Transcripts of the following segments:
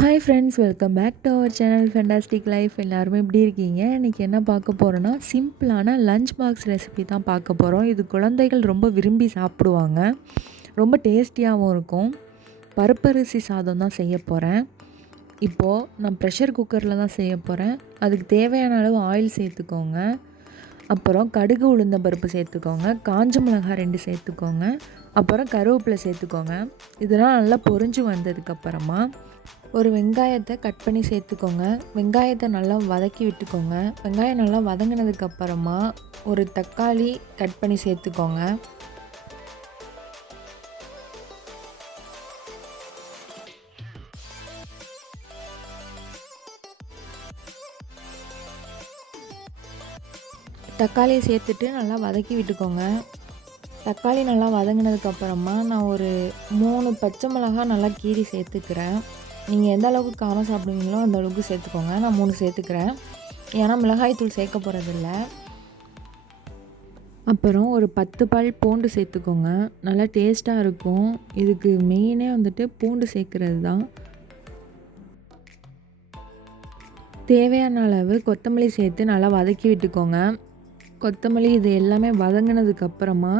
Hi friends welcome back to our channel fantastic life எல்லாருமே எப்படி இருக்கீங்க? இன்றைக்கி என்ன பார்க்க போகிறோன்னா சிம்பிளான லஞ்ச் பாக்ஸ் ரெசிபி தான் பார்க்க போகிறோம் இது குழந்தைகள் ரொம்ப விரும்பி சாப்பிடுவாங்க. ரொம்ப டேஸ்டியாகவும் இருக்கும். பருப்பரிசி சாதம் தான் செய்ய போகிறேன் இப்போது நான் ப்ரெஷர் குக்கரில் தான் செய்ய போகிறேன் அதுக்கு தேவையான அளவு ஆயில் சேர்த்துக்கோங்க. அப்புறம் கடுகு உளுந்த பருப்பு சேர்த்துக்கோங்க. காஞ்ச மிளகாய் ரெண்டு சேர்த்துக்கோங்க. அப்புறம் கருவேப்பிலை சேர்த்துக்கோங்க. இதெல்லாம் நல்லா பொரிஞ்சு வந்ததுக்கப்புறமா ஒரு வெங்காயத்தை கட் பண்ணி சேர்த்துக்கோங்க. வெங்காயத்தை நல்லா வதக்கி விட்டுக்கோங்க. வெங்காயம் நல்லா வதங்கினதுக்கப்புறமா ஒரு தக்காளி கட் பண்ணி சேர்த்துக்கோங்க. தக்காளியை சேர்த்துட்டு நல்லா வதக்கி விட்டுக்கோங்க. தக்காளி நல்லா வதங்கினதுக்கப்புறமா நான் ஒரு மூணு பச்சை மிளகா நல்லா கீரி சேர்த்துக்கிறேன். நீங்கள் எந்த அளவுக்கு காரம் சாப்பிடுவீங்களோ அந்த அளவுக்கு சேர்த்துக்கோங்க. நான் மூணு சேர்த்துக்கிறேன். ஏன்னா மிளகாய் தூள் சேர்க்க போகிறதில்ல அப்புறம் ஒரு பத்து பால் பூண்டு சேர்த்துக்கோங்க. நல்லா டேஸ்ட்டாக இருக்கும். இதுக்கு மெயினே வந்துட்டு பூண்டு சேர்க்குறது தான். தேவையான அளவு கொத்தமல்லி சேர்த்து நல்லா வதக்கி விட்டுக்கோங்க. கொத்தமல்லி இது எல்லாமே வதங்கினதுக்கப்புறமா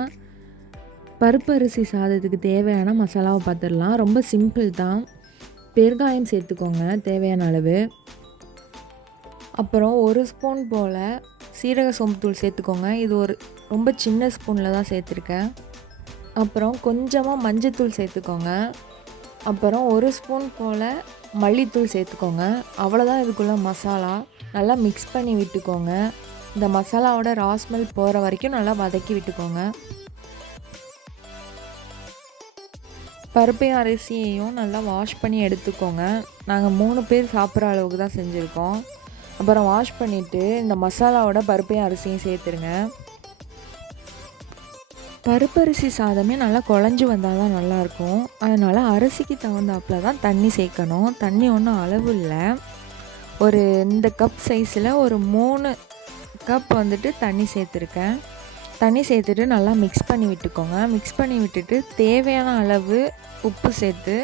பருப்பு அரிசி சாதத்துக்கு தேவையான மசாலாவை பார்த்துடலாம் ரொம்ப சிம்பிள் தான். பெருங்காயம் சேர்த்துக்கோங்க தேவையான அளவு. அப்புறம் ஒரு ஸ்பூன் போல் சீரக சோம்புத்தூள் சேர்த்துக்கோங்க. இது ஒரு ரொம்ப சின்ன ஸ்பூனில் தான் சேர்த்துருக்கேன். அப்புறம் கொஞ்சமாக மஞ்சத்தூள் சேர்த்துக்கோங்க. அப்புறம் ஒரு ஸ்பூன் போல் மல்லித்தூள் சேர்த்துக்கோங்க. அவ்வளோதான் இதுக்குள்ளே மசாலா. நல்லா மிக்ஸ் பண்ணி விட்டுக்கோங்க. இந்த மசாலாவோட ராஸ்மெல் போகிற வரைக்கும் நல்லா வதக்கி விட்டுக்கோங்க. பருப்பையும் அரிசியையும் நல்லா வாஷ் பண்ணி எடுத்துக்கோங்க. நாங்கள் மூணு பேர் சாப்பிட்ற அளவுக்கு தான் செஞ்சுருக்கோம். அப்புறம் வாஷ் பண்ணிவிட்டு இந்த மசாலாவோட பருப்பையும் அரிசியும் சேர்த்துருங்க. பருப்பரிசி சாதமே நல்லா குழஞ்சி வந்தால் தான் நல்லாயிருக்கும். அதனால் அரிசிக்கு தகுந்தாப்பில் தான் தண்ணி சேர்க்கணும். தண்ணி ஒன்றும் அளவு இல்லை. ஒரு இந்த கப் சைஸில் ஒரு மூணு கப் வந்துட்டு தண்ணி சேர்த்துருக்கேன். தண்ணி சேர்த்துட்டு நல்லா மிக்ஸ் பண்ணி விட்டுக்கோங்க. மிக்ஸ் பண்ணி விட்டுட்டு தேவையான அளவு உப்பு சேர்த்து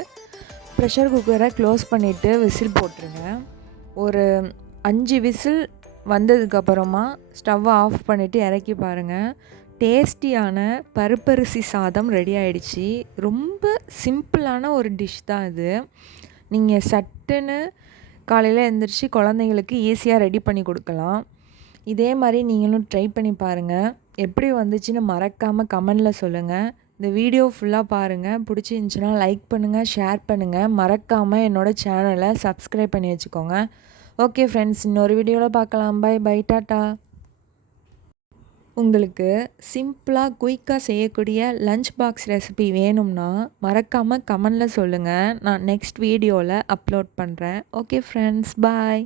ப்ரெஷர் குக்கரை க்ளோஸ் பண்ணிவிட்டு விசில் போட்டுருங்க. ஒரு அஞ்சு விசில் வந்ததுக்கப்புறமா ஸ்டவ்வை ஆஃப் பண்ணிவிட்டு இறக்கி பாருங்கள் டேஸ்டியான பருப்பரிசி சாதம் ரெடி ஆகிடுச்சி ரொம்ப சிம்பிளான ஒரு டிஷ் தான் இது. நீங்கள் சட்டுன்னு காலையில் எழுந்திரிச்சு குழந்தைங்களுக்கு ஈஸியாக ரெடி பண்ணி கொடுக்கலாம். இதே மாதிரி நீங்களும் ட்ரை பண்ணி பாருங்கள் எப்படி வந்துச்சுன்னு மறக்காமல் கமெண்டில் சொல்லுங்கள் இந்த வீடியோ ஃபுல்லாக பாருங்கள் பிடிச்சிருந்துச்சின்னா லைக் பண்ணுங்கள் ஷேர் பண்ணுங்கள் மறக்காமல் என்னோடய சேனலை சப்ஸ்கிரைப் பண்ணி வச்சுக்கோங்க. ஓகே ஃப்ரெண்ட்ஸ் இன்னொரு வீடியோவில் பார்க்கலாம். Bye bye tata. உங்களுக்கு சிம்பிளாக குயிக்காக செய்யக்கூடிய லஞ்ச் பாக்ஸ் ரெசிபி வேணும்னா மறக்காமல் கமெண்டில் சொல்லுங்கள் நான் நெக்ஸ்ட் வீடியோவில் அப்லோட் பண்ணுறேன் ஓகே ஃப்ரெண்ட்ஸ் பாய்